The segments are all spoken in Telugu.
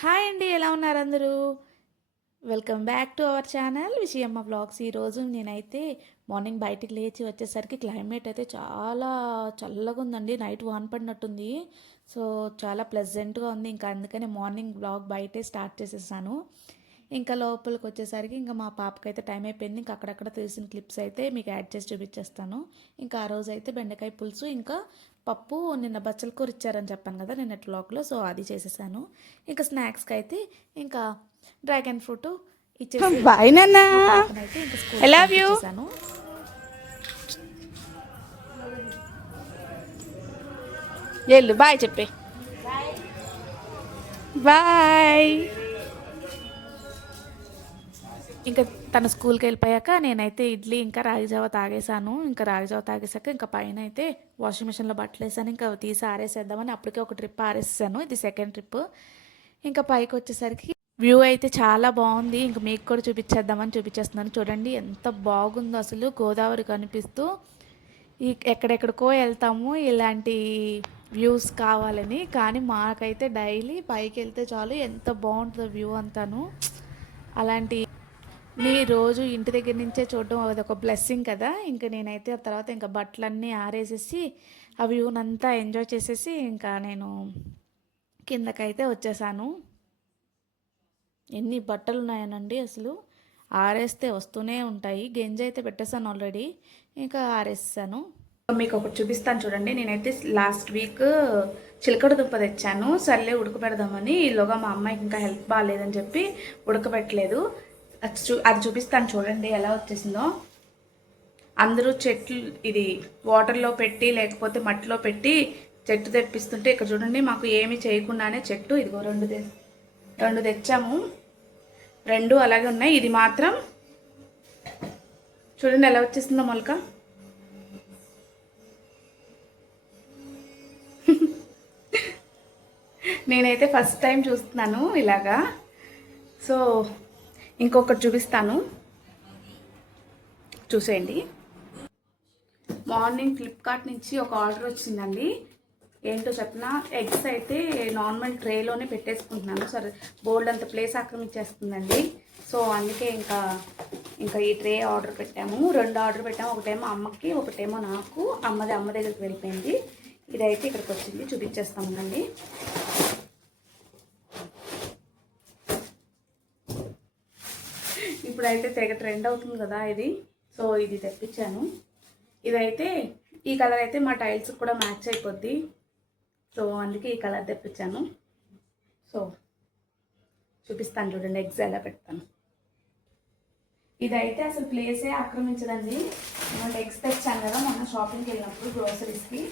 హాయ్ అండి. ఎలా ఉన్నారు అందరూ? Welcome back to our channel విషయమ్మ వ్లాగ్స్. ఈరోజు నేనైతే మార్నింగ్ బయటికి లేచి వచ్చేసరికి క్లైమేట్ అయితే చాలా చల్లగా ఉందండి. నైట్ వాన పడినట్టుంది. సో చాలా ప్లెజెంట్గా ఉంది. ఇంకా అందుకనే మార్నింగ్ వ్లాగ్ బయటే స్టార్ట్ చేసేసాను. ఇంకా లోపలికి వచ్చేసరికి ఇంకా మా పాపకైతే టైం అయిపోయింది. ఇంకా అక్కడక్కడ తెలిసిన క్లిప్స్ అయితే మీకు యాడ్ చేసి చూపించేస్తాను. ఇంకా ఆ రోజు అయితే బెండకాయ పులుసు, ఇంకా పప్పు, నిన్న బచ్చల కూర ఇచ్చారని చెప్పాను కదా నిన్నటి వ్లాగ్లో. సో అది చేసేసాను. ఇంకా స్నాక్స్కి అయితే ఇంకా డ్రాగన్ ఫ్రూట్ ఇచ్చేసి బాయ్ నాన్న, మా పాపనైతే ఇంకా ఐ స్కూల్కి లవ్ యూ. పంపించేశాను. వెళ్ళు బాయ్ చెప్పే. బాయ్. ఇంకా తన స్కూల్కి వెళ్ళిపోయాక నేనైతే ఇడ్లీ ఇంకా రాగిజావ తాగేశాను. ఇంకా రాగిజావ తాగేసాక ఇంకా పైన అయితే వాషింగ్ మిషన్లో బట్టలు వేసాను. ఇంకా తీసి ఆరేసేద్దామని అప్పటికే ఒక ట్రిప్ ఆరేసాను. ఇది సెకండ్ ట్రిప్. ఇంకా పైకి వచ్చేసరికి వ్యూ అయితే చాలా బాగుంది. ఇంకా మీకు కూడా చూపించేద్దామని చూపించేస్తున్నాను. చూడండి ఎంత బాగుందో అసలు, గోదావరి కనిపిస్తూ. ఎక్కడెక్కడికో వెళ్తాము ఇలాంటి వ్యూస్ కావాలని, కానీ మాకైతే డైలీ పైకి వెళ్తే చాలు ఎంత బాగుంటుందో వ్యూ అంతాను. అలాంటి నీ రోజు ఇంటి దగ్గర నుంచే చూడడం అదొక బ్లెస్సింగ్ కదా. ఇంకా నేనైతే ఆ తర్వాత ఇంకా బట్టలన్నీ ఆరేసేసి ఆ వ్యూనంతా ఎంజాయ్ చేసేసి ఇంకా నేను కిందకైతే వచ్చేసాను. ఎన్ని బట్టలు ఉన్నాయనండి అసలు, ఆరేస్తే వస్తూనే ఉంటాయి. గంజి అయితే పెట్టేశాను ఆల్రెడీ, ఇంకా ఆరేసాను. మీకు ఒకటి చూపిస్తాను చూడండి. నేనైతే లాస్ట్ వీక్ చిలకడ దుంప తెచ్చాను. సర్లే ఉడకబెడదామని, ఈలోగా మా అమ్మాయికి ఇంకా హెల్త్ బాగాలేదని చెప్పి ఉడకబెట్టలేదు. అది చూపిస్తాను చూడండి ఎలా వచ్చేసిందో. అందరూ చెట్లు ఇది వాటర్లో పెట్టి లేకపోతే మట్టిలో పెట్టి చెట్టు తెప్పిస్తుంటే, ఇక్కడ చూడండి మాకు ఏమి చేయకుండానే చెట్టు ఇదిగో రెండు తెచ్చాము. రెండు అలాగే ఉన్నాయి. ఇది మాత్రం చూడండి ఎలా వచ్చేసిందో మొలక. నేనైతే ఫస్ట్ టైం చూస్తున్నాను ఇలాగా. సో ఇంకొకటి చూపిస్తాను, చూసేయండి. మార్నింగ్ ఫ్లిప్కార్ట్ నుంచి ఒక ఆర్డర్ వచ్చిందండి. ఏంటో చెప్పిన, ఎగ్స్ అయితే నార్మల్ ట్రేలోనే పెట్టేసుకుంటున్నాను. సరే బోల్డ్ అంత ప్లేస్ ఆక్రమించేస్తుందండి. సో అందుకే ఇంకా ఈ ట్రే ఆర్డర్ పెట్టాము. రెండు ఆర్డర్ పెట్టాము. ఒకటేమో అమ్మకి, ఒకటేమో నాకు. అమ్మ దగ్గరికి వెళ్ళిపోయింది. ఇదైతే ఇక్కడికి వచ్చింది, చూపించేస్తామండి. ఇప్పుడైతే తెగ ట్రెండ్ అవుతుంది కదా ఇది. సో ఇది తెప్పించాను. ఇదైతే ఈ కలర్ అయితే మా టైల్స్ కూడా మ్యాచ్ అయిపోద్ది. సో అందుకే ఈ కలర్ తెప్పించాను. సో చూపిస్తాను చూడండి ఎగ్స్ ఎలా పెడతాను. ఇదైతే అసలు ప్లేసే ఆక్రమించదండి. మనం ఎగ్స్ తెచ్చాను కదా మొన్న షాపింగ్కి వెళ్ళినప్పుడు గ్రోసరీస్కి.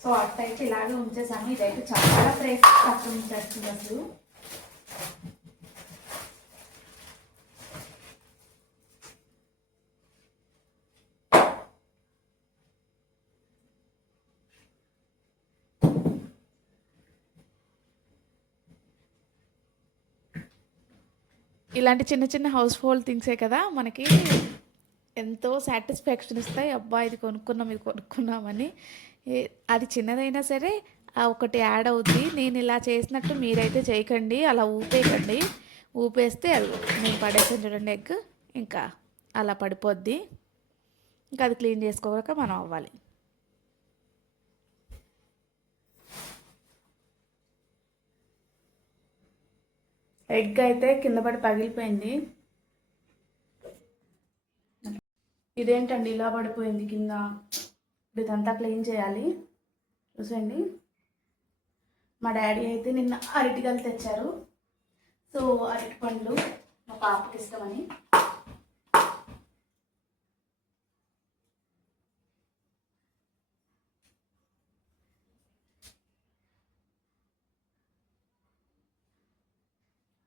సో అట్టయితే ఇలాగే ఉంచేసాను. ఇదైతే చాలా ప్లేస్ ఆక్రమించేస్తుంది అసలు. ఇలాంటి చిన్న చిన్న హౌస్ హోల్డ్ థింగ్సే కదా మనకి ఎంతో సాటిస్ఫాక్షన్ ఇస్తాయి. అబ్బా ఇది కొనుక్కున్నాం, ఇది కొనుక్కున్నామని. అది చిన్నదైనా సరే ఒకటి యాడ్ అవుద్ది. నేను ఇలా చేసినట్టు మీరైతే చేయకండి, అలా ఊపేయకండి. ఊపేస్తే అది నేను పడేసాను చూడండి ఎగ్, ఇంకా అలా పడిపోద్ది. ఇంకా అది క్లీన్ చేసుకోక మనం అవ్వాలి. ఎగ్ అయితే కింద పడి పగిలిపోయింది. ఇదేంటండి ఇలా పడిపోయింది కింద. ఇదంతా క్లీన్ చేయాలి. చూసండి, మా డాడీ అయితే నిన్న అరటిగలు తెచ్చారు. సో అరటి పండ్లు మా పాపకి ఇష్టమని.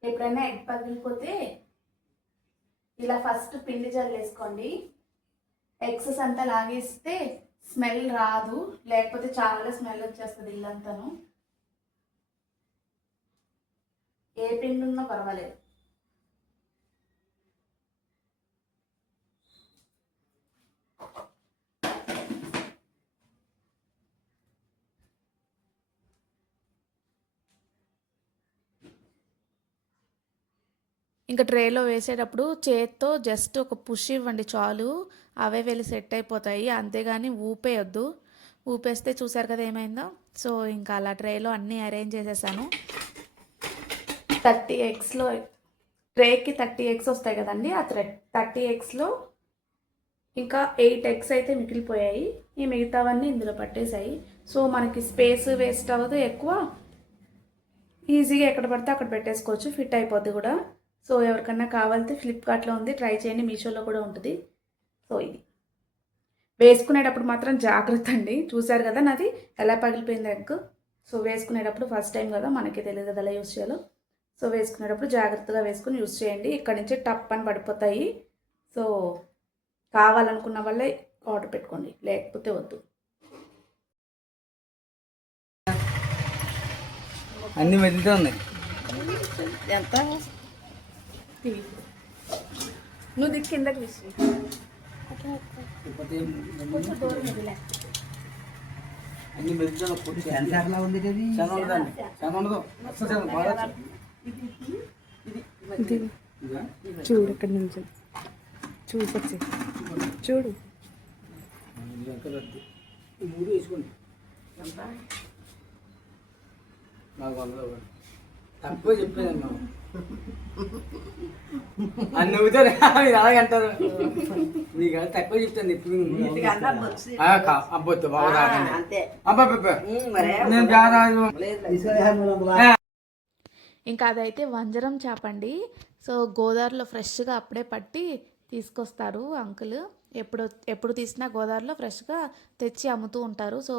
ఎప్పుడైనా ఎగ్ పగిలిపోతే ఇలా ఫస్ట్ పిండి జల్లు వేసుకోండి. ఎగ్సెస్ అంతా లాగేస్తే స్మెల్ రాదు, లేకపోతే చాలా స్మెల్ వచ్చేస్తుంది ఇల్లంతాను. ఏ పిండి ఉన్నా పర్వాలేదు. ఇంకా ట్రేలో వేసేటప్పుడు చేత్తో జస్ట్ ఒక పుష్ ఇవ్వండి చాలు, అవే వెళ్ళి సెట్ అయిపోతాయి. అంతేగాని ఊపేయొద్దు. ఊపేస్తే చూసారు కదా ఏమైందో. సో ఇంకా అలా ట్రేలో అన్నీ అరేంజ్ చేసేసాను. 30 ఎగ్స్లో ట్రేకి 30 ఎగ్స్ వస్తాయి కదండి. ఆ 30 ఎగ్స్లో ఇంకా 8 ఎగ్స్ అయితే మిగిలిపోయాయి. ఈ మిగతావన్నీ ఇందులో పట్టేశాయి. సో మనకి స్పేస్ వేస్ట్ అవ్వదు ఎక్కువ. ఈజీగా ఎక్కడ పడితే అక్కడ పెట్టేసుకోవచ్చు, ఫిట్ అయిపోద్ది కూడా. సో ఎవరికన్నా కావాలంటే ఫ్లిప్కార్ట్లో ఉంది, ట్రై చేయండి. మీషోలో కూడా ఉంటుంది. సో ఇది వేసుకునేటప్పుడు మాత్రం జాగ్రత్త అండి. చూసారు కదా నాది ఎలా పగిలిపోయింది ఎగ్. సో వేసుకునేటప్పుడు ఫస్ట్ టైం కదా, మనకి తెలియదు కదా ఎలా యూస్ చేయాలో. సో వేసుకునేటప్పుడు జాగ్రత్తగా వేసుకుని యూస్ చేయండి. ఇక్కడ నుంచి టప్ అని పడిపోతాయి. సో కావాలనుకున్న వాళ్ళే ఆర్డర్ పెట్టుకోండి, లేకపోతే వద్దు. అన్ని మెదిలితే ఉన్నాయి. ఎంత నువ్వు దిక్కు కిందకి విసి అన్ని మెదిలితే ఎంత అట్లా ఉంది కదా, చాలా ఉండదండి, చాలా ఉండదు అసలు చాలా బాగా. చూడు ఇక్కడ నుంచి చూసొచ్చి చూడు. ఈ మూడు వేసుకోండి. నాకు 100 తక్కువ చెప్పేదమ్మా. అన్ని నవ్వుతారు మీరు అలాగంటారు. నీకు తక్కువ చెప్తాను ఎప్పుడు. అబ్బొద్దు బాగా అబ్బా నేను ఇంకా అదైతే వంజరం చేపండి. సో గోదావరిలో ఫ్రెష్గా అప్పుడే పట్టి తీసుకొస్తారు అంకుల్. ఎప్పుడు తీసినా గోదావరిలో ఫ్రెష్గా తెచ్చి అమ్ముతూ ఉంటారు. సో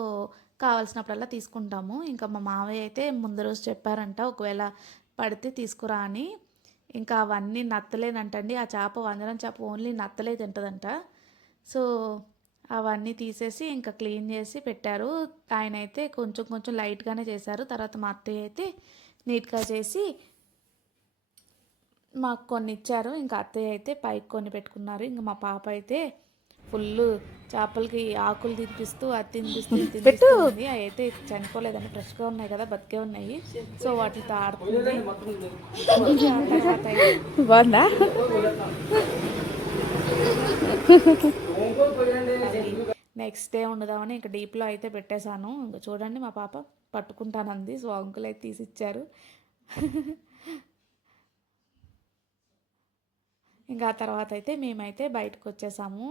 కావాల్సినప్పుడల్లా తీసుకుంటాము. ఇంకా మా మావయ్య అయితే ముందు రోజు చెప్పారంట ఒకవేళ పడితే తీసుకురా అని. ఇంకా అవన్నీ నత్తలేనంటండి. ఆ చేప వంజరం చేప ఓన్లీ నత్తలే తింటుందంట. సో అవన్నీ తీసేసి ఇంకా క్లీన్ చేసి పెట్టారు. ఆయన అయితే కొంచెం కొంచెం లైట్గానే చేశారు. తర్వాత మా అత్తయ్య అయితే నీట్గా చేసి మాకు కొన్ని ఇచ్చారు. ఇంకా అత్తయ్య అయితే పైకి కొన్ని పెట్టుకున్నారు. ఇంకా మా పాప అయితే ఫుల్ చేపలకి ఆకులు తినిపిస్తూ అది తినిపిస్తుంది. అవి అయితే చనిపోలేదండి, ఫ్రెష్గా ఉన్నాయి కదా, బతికే ఉన్నాయి. సో వాటితో ఆడుతుంది. బాగుందా? నెక్స్ట్ డే వండుదామని ఇంకా డీప్లో అయితే పెట్టేశాను. ఇంకా చూడండి మా పాప పట్టుకుంటానంది. సో అంకుల్ అయితే తీసిచ్చారు. ఇంకా ఆ తర్వాత అయితే మేమైతే బయటకు వచ్చేసాము.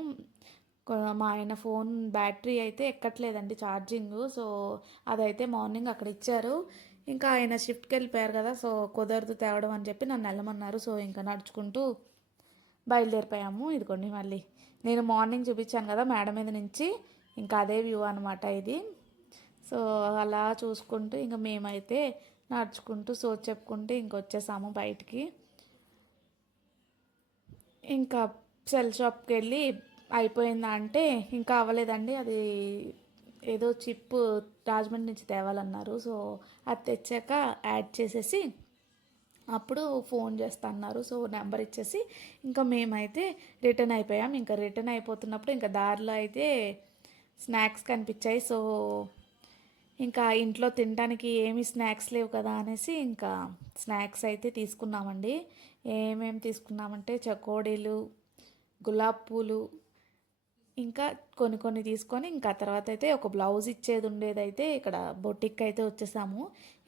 మా ఆయన ఫోన్ బ్యాటరీ అయితే ఎక్కట్లేదండి ఛార్జింగ్. సో అదైతే మార్నింగ్ అక్కడ ఇచ్చారు. ఇంకా ఆయన షిఫ్ట్కి వెళ్ళిపోయారు కదా, సో కుదరదు తేవడం అని చెప్పి నన్ను వెళ్ళమన్నారు. సో ఇంకా నడుచుకుంటూ బయలుదేరిపోయాము. ఇదిగోండి మళ్ళీ నేను మార్నింగ్ చూపించాను కదా మేడ మీద నుంచి, ఇంకా అదే వ్యూ అనమాట ఇది. సో అలా చూసుకుంటూ ఇంకా మేమైతే నడుచుకుంటూ సో చెప్పుకుంటూ ఇంకొచ్చేసాము బయటికి. ఇంకా సెల్ షాప్కి వెళ్ళి అయిపోయిందా అంటే ఇంకా అవ్వలేదండి. అది ఏదో చిప్ రాజమండ్రి నుంచి తేవాలన్నారు. సో అది తెచ్చాక యాడ్ చేసేసి అప్పుడు ఫోన్ చేస్తా అన్నారు. సో నెంబర్ ఇచ్చేసి ఇంకా మేమైతే రిటర్న్ అయిపోయాం. ఇంకా రిటర్న్ అయిపోతున్నప్పుడు ఇంకా దారిలో అయితే స్నాక్స్ కనిపించాయి. సో ఇంకా ఇంట్లో తినడానికి ఏమీ స్నాక్స్ లేవు కదా అనేసి ఇంకా స్నాక్స్ అయితే తీసుకున్నామండి. ఏమేమి తీసుకున్నామంటే చకోడీలు, గులాబ్ పూలు, ఇంకా కొన్ని కొన్ని తీసుకొని ఇంకా తర్వాత అయితే ఒక బ్లౌజ్ ఇచ్చేది ఉండేదైతే ఇక్కడ బొటిక్ అయితే వచ్చేసాము.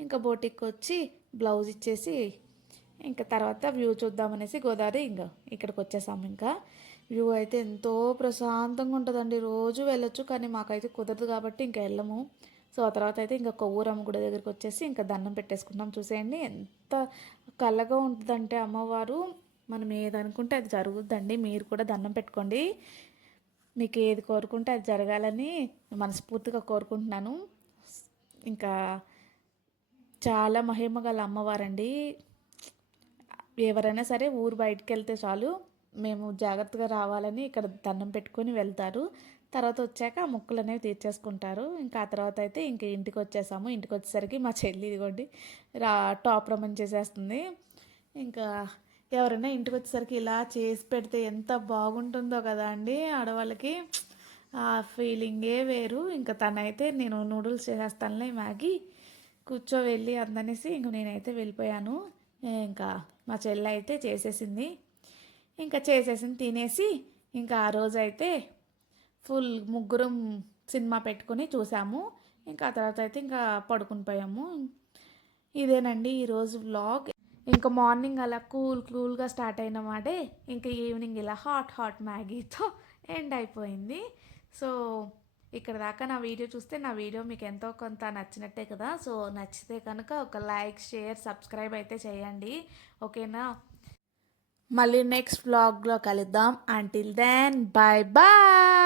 ఇంకా బొటిక్ వచ్చి బ్లౌజ్ ఇచ్చేసి ఇంకా తర్వాత వ్యూ చూద్దామనేసి గోదావరి ఇంకా ఇక్కడికి వచ్చేసాము. ఇంకా వ్యూ అయితే ఎంతో ప్రశాంతంగా ఉంటుందండి. రోజు వెళ్ళొచ్చు కానీ మాకైతే కుదరదు కాబట్టి ఇంకా వెళ్ళము. సో ఆ తర్వాత అయితే ఇంకా కొవ్వూరమ్మ గుడి దగ్గరికి వచ్చేసి ఇంకా దండం పెట్టేసుకుంటాం. చూసేయండి ఎంత కళ్ళగా ఉంటుందంటే అమ్మవారు, మనం ఏదనుకుంటే అది జరుగుద్దండి. మీరు కూడా దండం పెట్టుకోండి, మీకు ఏది కోరుకుంటే అది జరగాలని మనస్ఫూర్తిగా కోరుకుంటున్నాను. ఇంకా చాలా మహిమ గల అమ్మవారండి. ఎవరైనా సరే ఊరు బయటికి వెళ్తే చాలు మేము జాగ్రత్తగా రావాలని ఇక్కడ దండం పెట్టుకొని వెళ్తారు. తర్వాత వచ్చాక ఆ మొక్కులు అనేవి తీర్చేసుకుంటారు. ఇంకా ఆ తర్వాత అయితే ఇంక ఇంటికి వచ్చేసాము. ఇంటికి వచ్చేసరికి మా చెల్లి ఇదిగోండి టాప్ రమన్ చేసేస్తుంది. ఇంకా ఎవరైనా ఇంటికి వచ్చేసరికి ఇలా చేసి పెడితే ఎంత బాగుంటుందో కదా అండి ఆడవాళ్ళకి. ఆ ఫీలింగే వేరు. ఇంకా తనైతే నేను నూడిల్స్ చేసేస్తానులే మ్యాగీ కూర్చో వెళ్ళి అందనేసి ఇంక నేనైతే వెళ్ళిపోయాను. ఇంకా మా చెల్లి అయితే చేసేసింది. ఇంకా చేసేసింది తినేసి ఇంకా ఆ రోజైతే ఫుల్ ముగ్గురం సినిమా పెట్టుకుని చూసాము. ఇంకా ఆ తర్వాత అయితే ఇంకా పడుకుని పోయాము. ఇదేనండి ఈరోజు వ్లాగ్. ఇంకా మార్నింగ్ అలా కూల్గా స్టార్ట్ అయిన వాడే ఇంకా ఈవినింగ్ ఇలా హాట్ మ్యాగీతో ఎండ్ అయిపోయింది. సో ఇక్కడ దాకా నా వీడియో చూస్తే నా వీడియో మీకు ఎంతో కొంత నచ్చినట్టే కదా. సో నచ్చితే కనుక ఒక లైక్, షేర్, సబ్స్క్రైబ్ అయితే చేయండి. ఓకేనా? మళ్ళీ నెక్స్ట్ వ్లాగ్లో కలుద్దాం. Until then bye bye.